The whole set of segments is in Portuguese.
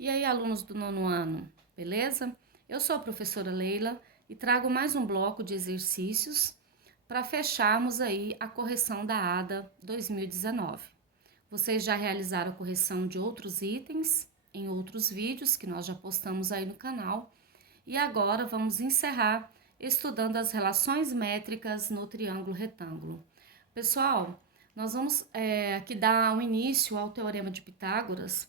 E aí, alunos do nono ano, beleza? Eu sou a professora Leila e trago mais um bloco de exercícios para fecharmos aí a correção da ADA 2019. Vocês já realizaram a correção de outros itens em outros vídeos que nós já postamos aí no canal. E agora vamos encerrar estudando as relações métricas no triângulo retângulo. Pessoal, nós vamos aqui dar um início ao Teorema de Pitágoras,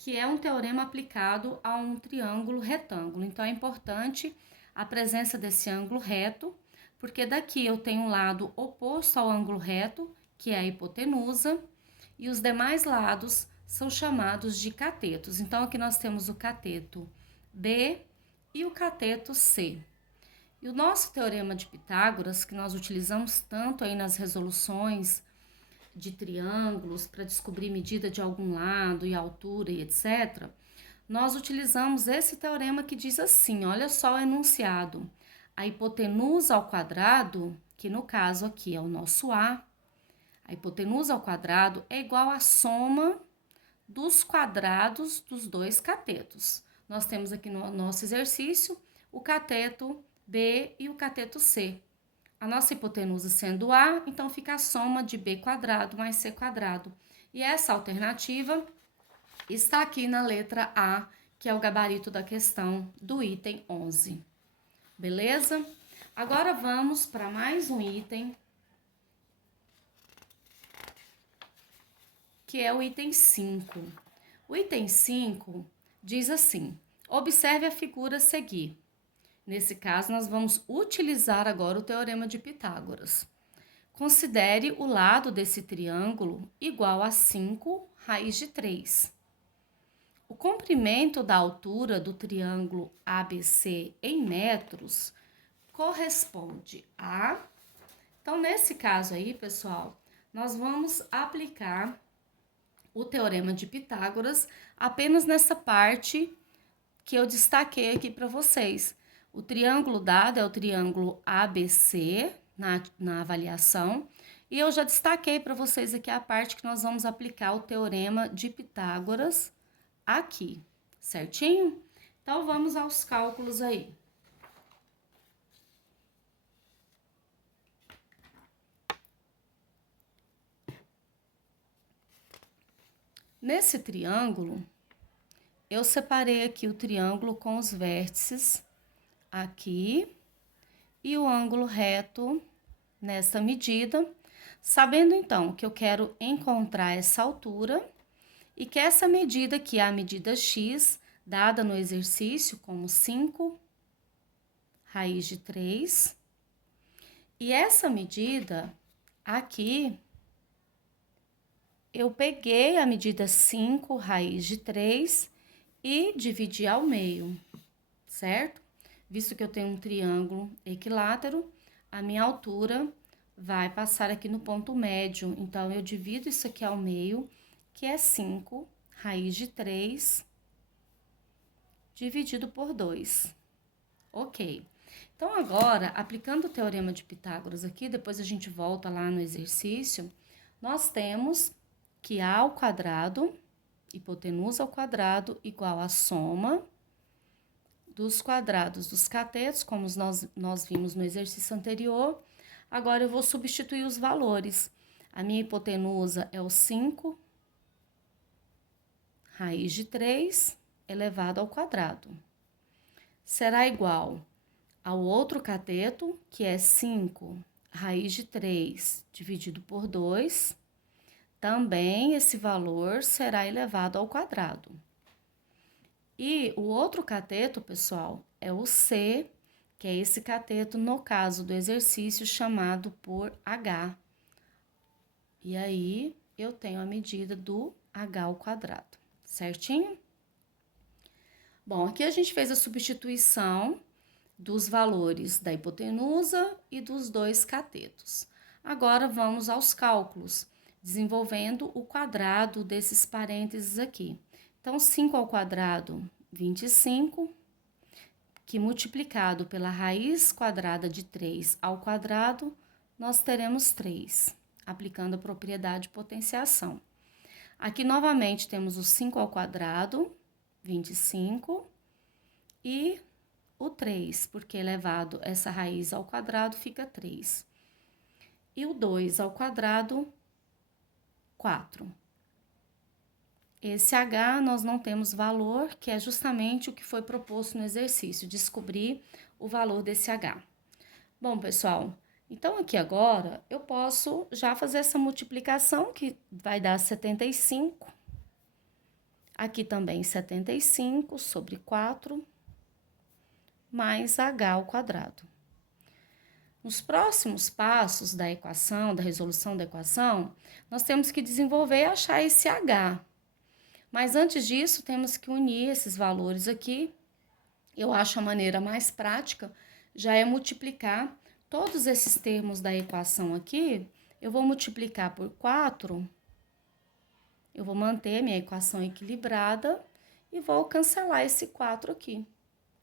que é um teorema aplicado a um triângulo retângulo. Então, é importante a presença desse ângulo reto, porque daqui eu tenho um lado oposto ao ângulo reto, que é a hipotenusa, e os demais lados são chamados de catetos. Então, aqui nós temos o cateto B e o cateto C. E o nosso teorema de Pitágoras, que nós utilizamos tanto aí nas resoluções de triângulos para descobrir medida de algum lado e altura e etc., nós utilizamos esse teorema que diz assim, olha só o enunciado. A hipotenusa ao quadrado, que no caso aqui é o nosso A hipotenusa ao quadrado é igual à soma dos quadrados dos dois catetos. Nós temos aqui no nosso exercício o cateto B e o cateto C. A nossa hipotenusa sendo A, então fica a soma de B quadrado mais C quadrado. E essa alternativa está aqui na letra A, que é o gabarito da questão do item 11. Beleza? Agora vamos para mais um item, que é o item 5. O item 5 diz assim: observe a figura a seguir. Nesse caso, nós vamos utilizar agora o Teorema de Pitágoras. Considere o lado desse triângulo igual a 5 raiz de 3. O comprimento da altura do triângulo ABC em metros corresponde a... Então, nesse caso aí, pessoal, nós vamos aplicar o Teorema de Pitágoras apenas nessa parte que eu destaquei aqui para vocês. O triângulo dado é o triângulo ABC na avaliação, e eu já destaquei para vocês aqui a parte que nós vamos aplicar o Teorema de Pitágoras aqui, certinho? Então, vamos aos cálculos aí. Nesse triângulo, eu separei aqui o triângulo com os vértices aqui e o ângulo reto nessa medida, sabendo então que eu quero encontrar essa altura e que essa medida aqui é a medida x, dada no exercício como 5 raiz de 3. E essa medida aqui, eu peguei a medida 5 raiz de 3 e dividi ao meio, certo? Visto que eu tenho um triângulo equilátero, a minha altura vai passar aqui no ponto médio. Então, eu divido isso aqui ao meio, que é 5 raiz de 3 dividido por 2. Ok. Então, agora, aplicando o Teorema de Pitágoras aqui, depois a gente volta lá no exercício, nós temos que A ao quadrado, hipotenusa ao quadrado, igual à soma dos quadrados dos catetos, como nós vimos no exercício anterior. Agora, eu vou substituir os valores. A minha hipotenusa é o 5 raiz de 3 elevado ao quadrado. Será igual ao outro cateto, que é 5 raiz de 3 dividido por 2. Também esse valor será elevado ao quadrado. E o outro cateto, pessoal, é o C, que é esse cateto, no caso do exercício, chamado por H. E aí, eu tenho a medida do H ao quadrado, certinho? Bom, aqui a gente fez a substituição dos valores da hipotenusa e dos dois catetos. Agora, vamos aos cálculos, desenvolvendo o quadrado desses parênteses aqui. Então, 5 ao quadrado, 25, que multiplicado pela raiz quadrada de 3 ao quadrado, nós teremos 3, aplicando a propriedade de potenciação. Aqui, novamente, temos o 5 ao quadrado, 25 e o 3, porque elevado essa raiz ao quadrado fica 3. E o 2 ao quadrado, 4. Esse h nós não temos valor, que é justamente o que foi proposto no exercício, descobrir o valor desse h. Bom, pessoal, então aqui agora eu posso já fazer essa multiplicação, que vai dar 75. Aqui também 75 sobre 4, mais h ao quadrado. Nos próximos passos da equação, da resolução da equação, nós temos que desenvolver e achar esse h. Mas antes disso, temos que unir esses valores aqui. Eu acho a maneira mais prática, já é multiplicar todos esses termos da equação aqui. Eu vou multiplicar por 4, eu vou manter minha equação equilibrada e vou cancelar esse 4 aqui,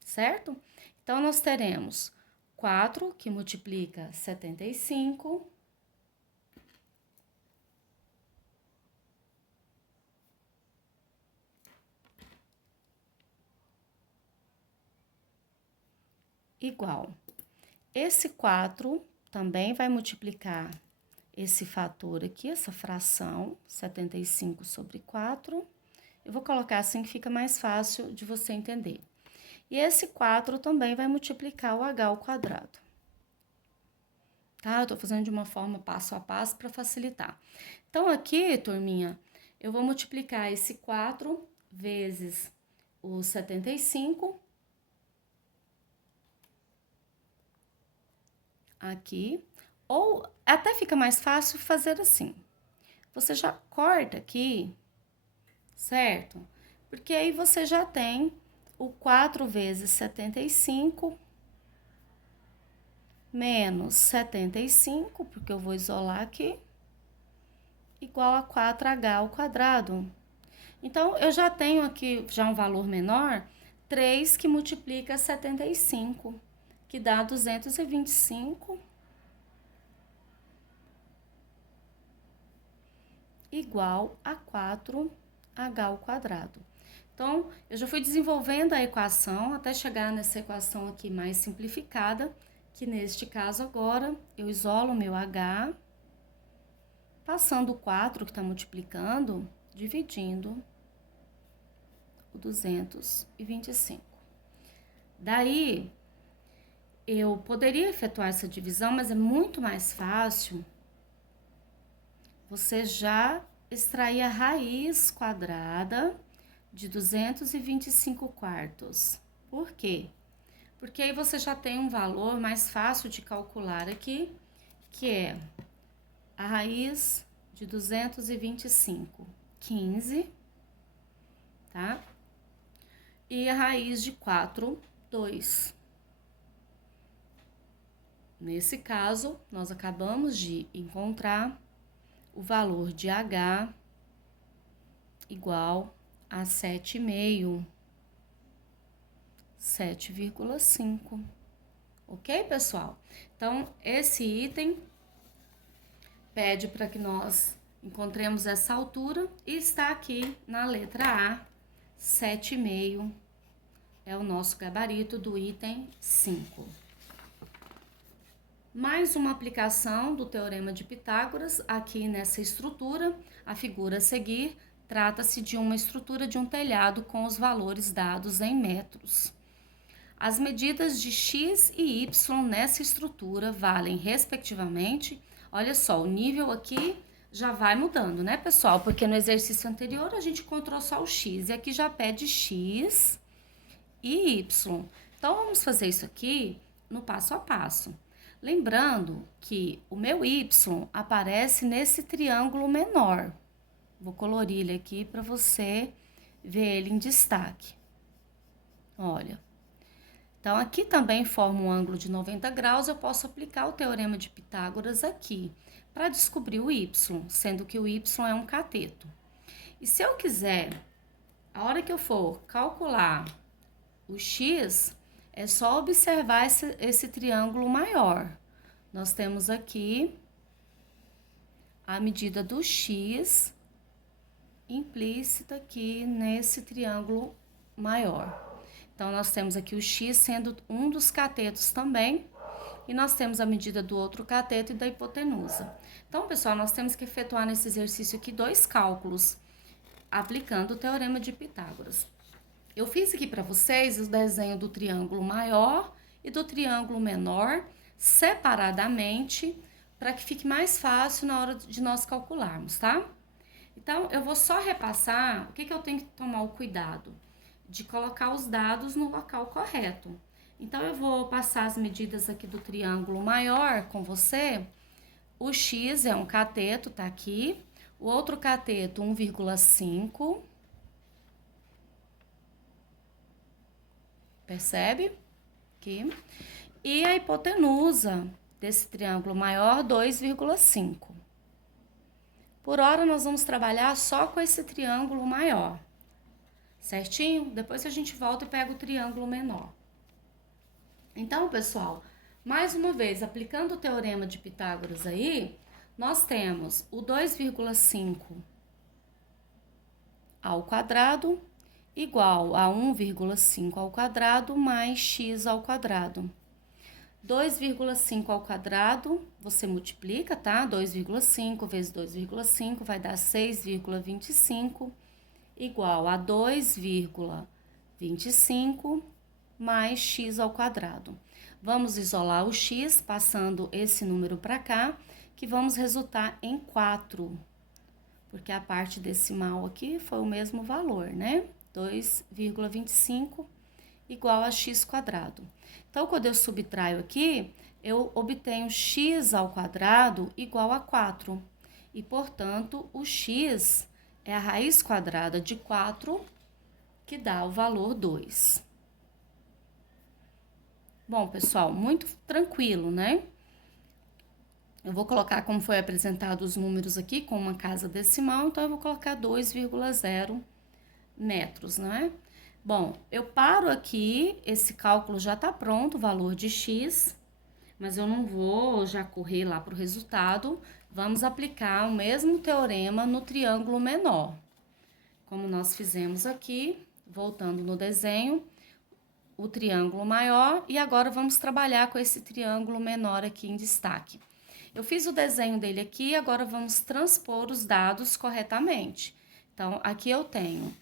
certo? Então, nós teremos 4, que multiplica 75, igual. Esse 4 também vai multiplicar esse fator aqui, essa fração, 75 sobre 4. Eu vou colocar assim que fica mais fácil de você entender. E esse 4 também vai multiplicar o h ao quadrado. Tá? Eu tô fazendo de uma forma passo a passo para facilitar. Então, aqui, turminha, eu vou multiplicar esse 4 vezes o 75. Aqui. Ou até fica mais fácil fazer assim. Você já corta aqui, certo? Porque aí você já tem o 4 vezes 75 menos 75, porque eu vou isolar aqui, igual a 4h ao quadrado. Então, eu já tenho aqui já um valor menor, 3 que multiplica 75, que dá 225, igual a 4h ao quadrado. Então, eu já fui desenvolvendo a equação até chegar nessa equação aqui mais simplificada, que neste caso agora eu isolo o meu h, passando o 4 que está multiplicando, dividindo o 225. Daí, eu poderia efetuar essa divisão, mas é muito mais fácil você já extrair a raiz quadrada de 225 quartos. Por quê? Porque aí você já tem um valor mais fácil de calcular aqui, que é a raiz de 225, 15, tá? E a raiz de 4, 2. Nesse caso, nós acabamos de encontrar o valor de h igual a 7,5, 7,5. Ok, pessoal? Então, esse item pede para que nós encontremos essa altura e está aqui na letra A, 7,5 é o nosso gabarito do item 5. Mais uma aplicação do Teorema de Pitágoras aqui nessa estrutura. A figura a seguir trata-se de uma estrutura de um telhado com os valores dados em metros. As medidas de x e y nessa estrutura valem, respectivamente, olha só, o nível aqui já vai mudando, né, pessoal? Porque no exercício anterior a gente encontrou só o x e aqui já pede x e y. Então, vamos fazer isso aqui no passo a passo. Lembrando que o meu y aparece nesse triângulo menor. Vou colorir ele aqui para você ver ele em destaque. Olha. Então, aqui também forma um ângulo de 90 graus, eu posso aplicar o Teorema de Pitágoras aqui, para descobrir o y, sendo que o y é um cateto. E se eu quiser, a hora que eu for calcular o x, é só observar esse triângulo maior. Nós temos aqui a medida do x implícita aqui nesse triângulo maior. Então, nós temos aqui o x sendo um dos catetos também, e nós temos a medida do outro cateto e da hipotenusa. Então, pessoal, nós temos que efetuar nesse exercício aqui 2 cálculos, aplicando o teorema de Pitágoras. Eu fiz aqui para vocês o desenho do triângulo maior e do triângulo menor separadamente, para que fique mais fácil na hora de nós calcularmos, tá? Então, eu vou só repassar o que eu tenho que tomar o cuidado de colocar os dados no local correto. Então, eu vou passar as medidas aqui do triângulo maior com você. O x é um cateto, tá aqui. O outro cateto, 1,5. Percebe? Aqui. E a hipotenusa desse triângulo maior, 2,5. Por hora, nós vamos trabalhar só com esse triângulo maior, certinho? Depois a gente volta e pega o triângulo menor. Então, pessoal, mais uma vez, aplicando o teorema de Pitágoras aí, nós temos o 2,5 ao quadrado igual a 1,5 ao quadrado mais x ao quadrado. 2,5 ao quadrado, você multiplica, tá? 2,5 vezes 2,5 vai dar 6,25 igual a 2,25 mais x ao quadrado. Vamos isolar o x, passando esse número para cá, que vamos resultar em 4, porque a parte decimal aqui foi o mesmo valor, né? 2,25 igual a x quadrado. Então, quando eu subtraio aqui, eu obtenho x ao quadrado igual a 4. E, portanto, o x é a raiz quadrada de 4, que dá o valor 2. Bom, pessoal, muito tranquilo, né? Eu vou colocar como foi apresentado os números aqui, com uma casa decimal, então eu vou colocar 2,0 metros, né? Bom, eu paro aqui, esse cálculo já tá pronto, o valor de x, mas eu não vou já correr lá para o resultado. Vamos aplicar o mesmo teorema no triângulo menor. Como nós fizemos aqui, voltando no desenho, o triângulo maior, e agora vamos trabalhar com esse triângulo menor aqui em destaque. Eu fiz o desenho dele aqui, agora vamos transpor os dados corretamente. Então, aqui eu tenho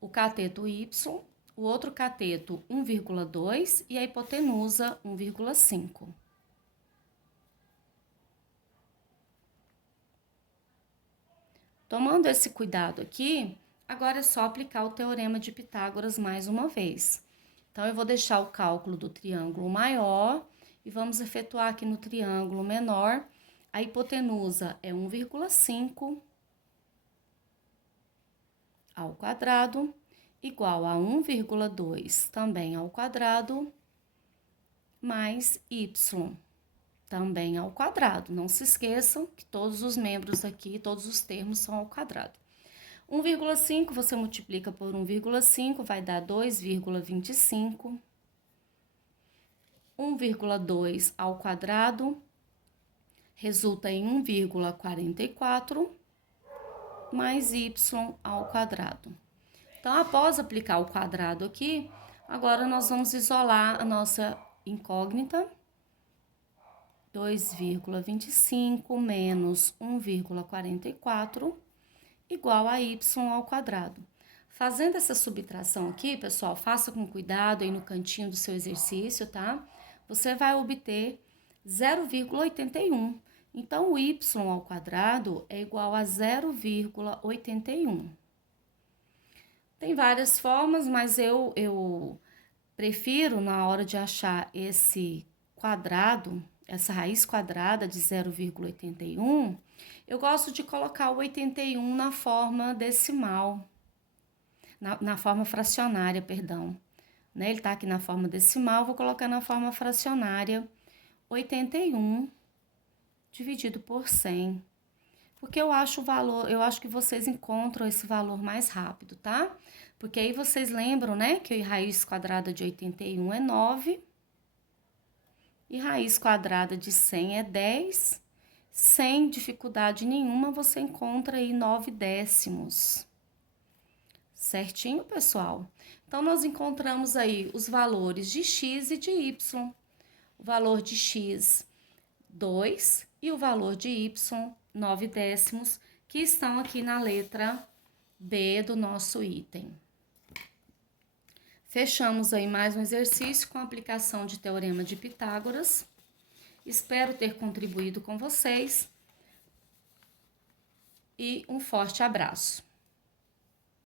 o cateto y, o outro cateto 1,2 e a hipotenusa 1,5. Tomando esse cuidado aqui, agora é só aplicar o teorema de Pitágoras mais uma vez. Então, eu vou deixar o cálculo do triângulo maior e vamos efetuar aqui no triângulo menor. A hipotenusa é 1,5 ao quadrado igual a 1,2 também ao quadrado, mais y também ao quadrado. Não se esqueçam que todos os membros aqui, todos os termos são ao quadrado. 1,5 você multiplica por 1,5, vai dar 2,25. 1,2 ao quadrado resulta em 1,44 mais y ao quadrado. Então, após aplicar o quadrado aqui, agora nós vamos isolar a nossa incógnita. 2,25 menos 1,44 igual a y ao quadrado. Fazendo essa subtração aqui, pessoal, faça com cuidado aí no cantinho do seu exercício, tá? Você vai obter 0,81. Então, o y ao quadrado é igual a 0,81. Tem várias formas, mas eu prefiro, na hora de achar esse quadrado, essa raiz quadrada de 0,81, eu gosto de colocar o 81 na forma decimal, na forma fracionária, perdão. Né? Ele tá aqui na forma decimal, vou colocar na forma fracionária 81 dividido por 100. Porque eu acho que vocês encontram esse valor mais rápido, tá? Porque aí vocês lembram, né, que a raiz quadrada de 81 é 9 e raiz quadrada de 100 é 10. Sem dificuldade nenhuma, você encontra aí 9 décimos. Certinho, pessoal? Então, nós encontramos aí os valores de x e de y. O valor de x, 2, e o valor de y, 9 décimos, que estão aqui na letra B do nosso item. Fechamos aí mais um exercício com a aplicação de Teorema de Pitágoras. Espero ter contribuído com vocês e um forte abraço.